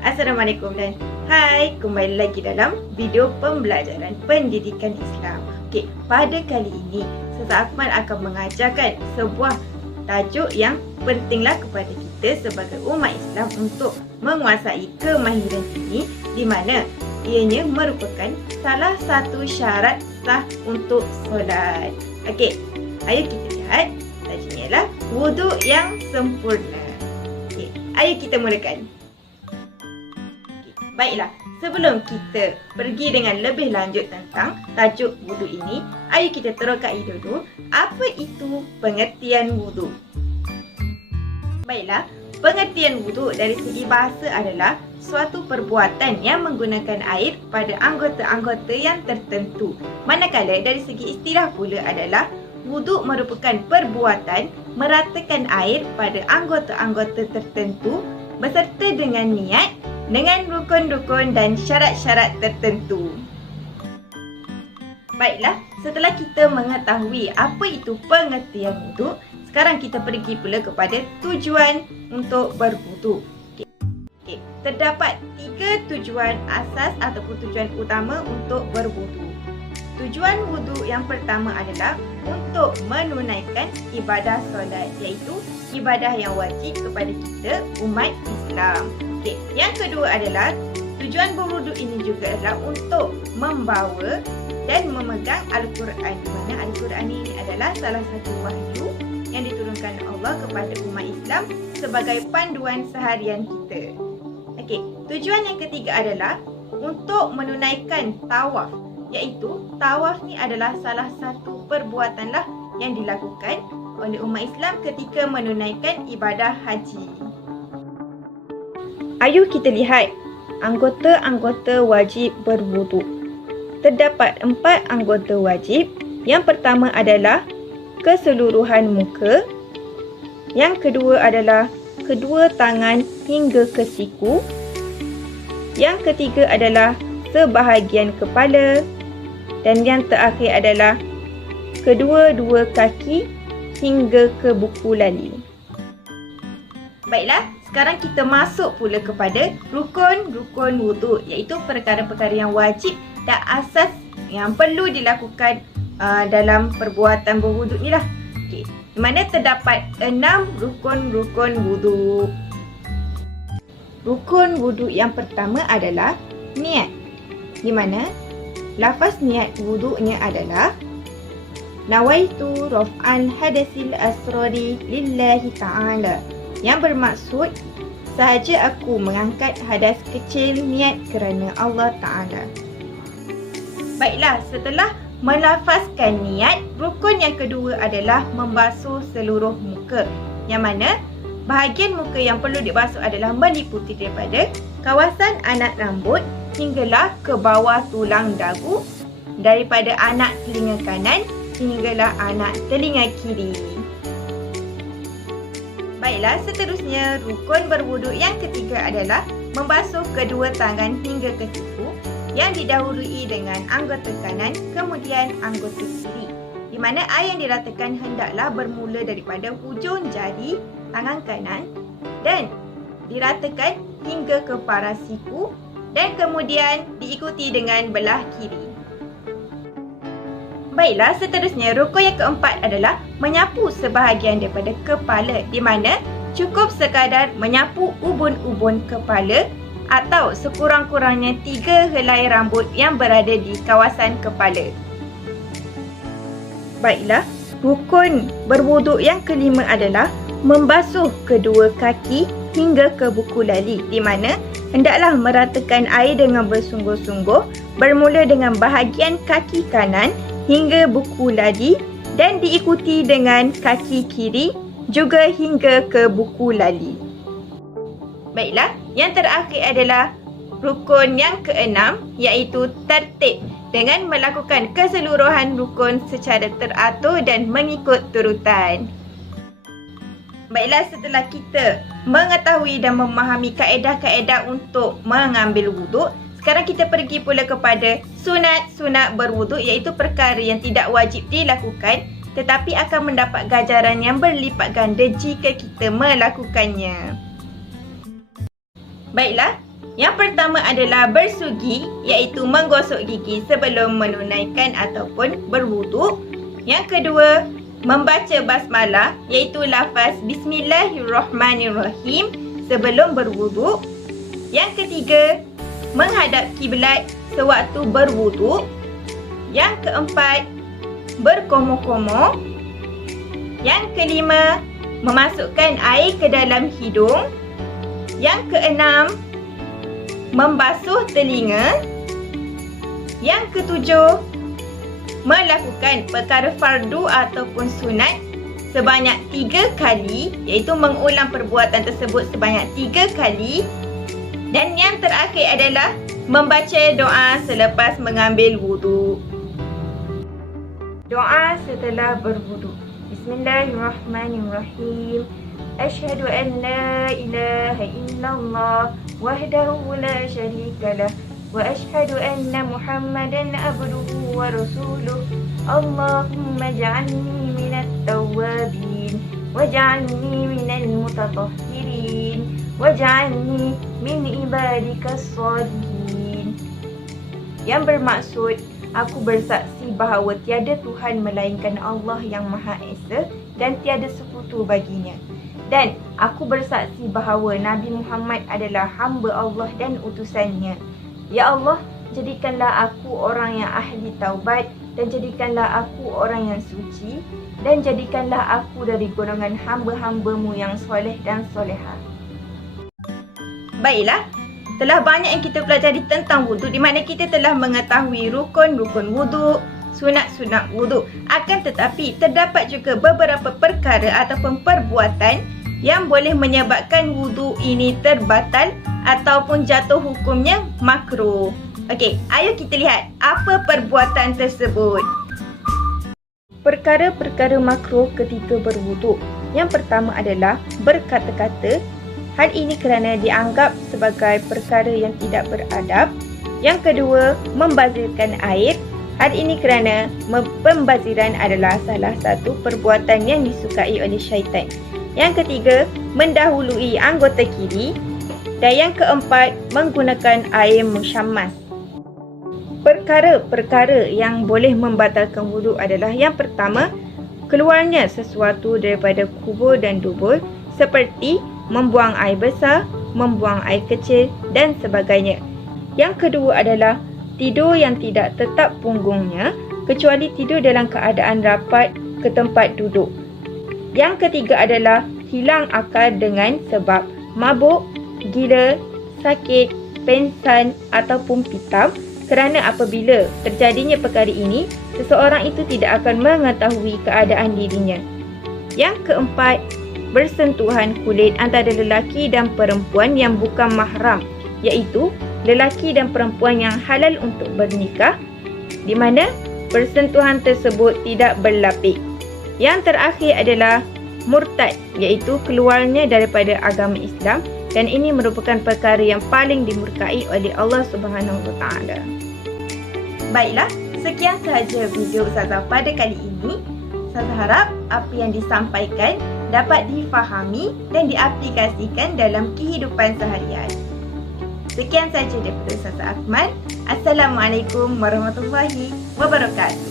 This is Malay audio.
Assalamualaikum dan hai, kembali lagi dalam video pembelajaran pendidikan Islam. Okey, pada kali ini Ustazah Akmal akan mengajarkan sebuah tajuk yang pentinglah kepada kita sebagai umat Islam untuk menguasai kemahiran ini, di mana ianya merupakan salah satu syarat sah untuk solat. Okey, ayo kita lihat tajuknya ialah wuduk yang sempurna. Okey, ayo kita mulakan. Baiklah, sebelum kita pergi dengan lebih lanjut tentang tajuk wuduk ini, ayo kita terokai dulu apa itu pengertian wuduk. Baiklah, pengertian wuduk dari segi bahasa adalah suatu perbuatan yang menggunakan air pada anggota-anggota yang tertentu. Manakala dari segi istilah pula adalah wuduk merupakan perbuatan meratakan air pada anggota-anggota tertentu beserta dengan niat, dengan rukun-rukun dan syarat-syarat tertentu. Baiklah, setelah kita mengetahui apa itu pengertian wuduk, sekarang kita pergi pula kepada tujuan untuk berwuduk. Okey, terdapat 3 tujuan asas ataupun tujuan utama untuk berwuduk. Tujuan wuduk yang pertama adalah untuk menunaikan ibadah solat, iaitu ibadah yang wajib kepada kita umat Islam. Okey, yang kedua adalah tujuan berwuduk ini juga adalah untuk membawa dan memegang Al-Quran, di mana Al-Quran ini adalah salah satu wahyu yang diturunkan Allah kepada umat Islam sebagai panduan seharian kita. Okey, tujuan yang ketiga adalah untuk menunaikan tawaf, iaitu tawaf ni adalah salah satu perbuatanlah yang dilakukan oleh umat Islam ketika menunaikan ibadah haji. Ayo kita lihat anggota-anggota wajib berwuduk. Terdapat 4 anggota wajib. Yang pertama adalah keseluruhan muka. Yang kedua adalah kedua tangan hingga ke siku. Yang ketiga adalah sebahagian kepala. Dan yang terakhir adalah kedua-dua kaki hingga ke buku lali. Baiklah, sekarang kita masuk pula kepada rukun-rukun wuduk, iaitu perkara-perkara yang wajib dan asas yang perlu dilakukan dalam perbuatan berwuduk ni lah. Okay. Di mana terdapat 6 rukun-rukun wuduk. Rukun wuduk yang pertama adalah niat, di mana lafaz niat wuduknya adalah nawaitu raf'al hadasil asrari lillahi ta'ala, yang bermaksud sahaja aku mengangkat hadas kecil niat kerana Allah Ta'ala. Baiklah, setelah melafazkan niat, rukun yang kedua adalah membasuh seluruh muka, yang mana bahagian muka yang perlu dibasuh adalah meliputi daripada kawasan anak rambut hinggalah ke bawah tulang dagu, daripada anak telinga kanan hinggalah anak telinga kiri. Baiklah, seterusnya rukun berwuduk yang ketiga adalah membasuh kedua tangan hingga ke siku, yang didahului dengan anggota kanan kemudian anggota kiri, di mana air yang diratakan hendaklah bermula daripada hujung jari tangan kanan dan diratakan hingga ke paras siku dan kemudian diikuti dengan belah kiri. Baiklah, seterusnya rukun yang keempat adalah menyapu sebahagian daripada kepala, di mana cukup sekadar menyapu ubun-ubun kepala atau sekurang-kurangnya 3 helai rambut yang berada di kawasan kepala. Baiklah, rukun berwuduk yang kelima adalah membasuh kedua kaki hingga ke buku lali, di mana hendaklah meratakan air dengan bersungguh-sungguh bermula dengan bahagian kaki kanan hingga buku lali dan diikuti dengan kaki kiri juga hingga ke buku lali. Baiklah, yang terakhir adalah rukun yang keenam, iaitu tertib, dengan melakukan keseluruhan rukun secara teratur dan mengikut turutan. Baiklah, setelah kita mengetahui dan memahami kaedah-kaedah untuk mengambil wuduk, sekarang kita pergi pula kepada sunat-sunat berwuduk, iaitu perkara yang tidak wajib dilakukan tetapi akan mendapat ganjaran yang berlipat ganda jika kita melakukannya. Baiklah, Yang pertama adalah bersugi, iaitu menggosok gigi sebelum menunaikan ataupun berwuduk. Yang kedua, membaca basmalah, iaitu lafaz Bismillahirrahmanirrahim sebelum berwuduk. Yang ketiga, menghadap kiblat sewaktu berwuduk. Yang keempat, berkomoh-komoh. Yang kelima, memasukkan air ke dalam hidung. Yang keenam, membasuh telinga. Yang ketujuh, melakukan perkara fardu ataupun sunat sebanyak 3 kali, iaitu mengulang perbuatan tersebut sebanyak 3 kali. Dan yang terakhir adalah membaca doa selepas mengambil wuduk. Doa setelah berwuduk. Bismillahirrahmanirrahim. Asyhadu an la ilaha illallah wahdahu la syarika lah wa asyhadu anna Muhammadan abduhu wa rasuluh. Allahumma ja'alni minat tawwabin waj'alni minal mutatahhirin waj'alni min ibadikas shalihin. Yang bermaksud, aku bersaksi bahawa tiada Tuhan melainkan Allah yang Maha Esa dan tiada sekutu baginya. Dan aku bersaksi bahawa Nabi Muhammad adalah hamba Allah dan utusannya. Ya Allah, jadikanlah aku orang yang ahli taubat dan jadikanlah aku orang yang suci dan jadikanlah aku dari golongan hamba-hamba-Mu yang soleh dan solehah. Baiklah, telah banyak yang kita pelajari tentang wuduk, di mana kita telah mengetahui rukun-rukun wuduk, sunat-sunat wuduk. Akan tetapi terdapat juga beberapa perkara ataupun perbuatan yang boleh menyebabkan wuduk ini terbatal ataupun jatuh hukumnya makruh. Okey, ayo kita lihat apa perbuatan tersebut. Perkara-perkara makruh ketika berwuduk. Yang pertama adalah berkata-kata. Hal ini kerana dianggap sebagai perkara yang tidak beradab. Yang kedua, membazirkan air. Hal ini kerana pembaziran adalah salah satu perbuatan yang disukai oleh syaitan. Yang ketiga, mendahului anggota kiri. Dan yang keempat, menggunakan air musyammas. Perkara-perkara yang boleh membatalkan wuduk adalah yang pertama, keluarnya sesuatu daripada kubur dan dubur seperti membuang air besar, membuang air kecil dan sebagainya. Yang kedua adalah tidur yang tidak tetap punggungnya kecuali tidur dalam keadaan rapat ke tempat duduk. Yang ketiga adalah hilang akal dengan sebab mabuk, gila, sakit, pengsan ataupun pitam, kerana apabila terjadinya perkara ini, seseorang itu tidak akan mengetahui keadaan dirinya. Yang keempat, bersentuhan kulit antara lelaki dan perempuan yang bukan mahram, iaitu lelaki dan perempuan yang halal untuk bernikah, di mana persentuhan tersebut tidak berlapik. Yang terakhir adalah murtad, iaitu keluarnya daripada agama Islam, dan ini merupakan perkara yang paling dimurkai oleh Allah Subhanahu Wa Taala. Baiklah, sekian sahaja video Ustazah pada kali ini. Ustazah harap apa yang disampaikan dapat difahami dan diaplikasikan dalam kehidupan seharian. Sekian sahaja daripada Ustazah Akmal. Assalamualaikum warahmatullahi wabarakatuh.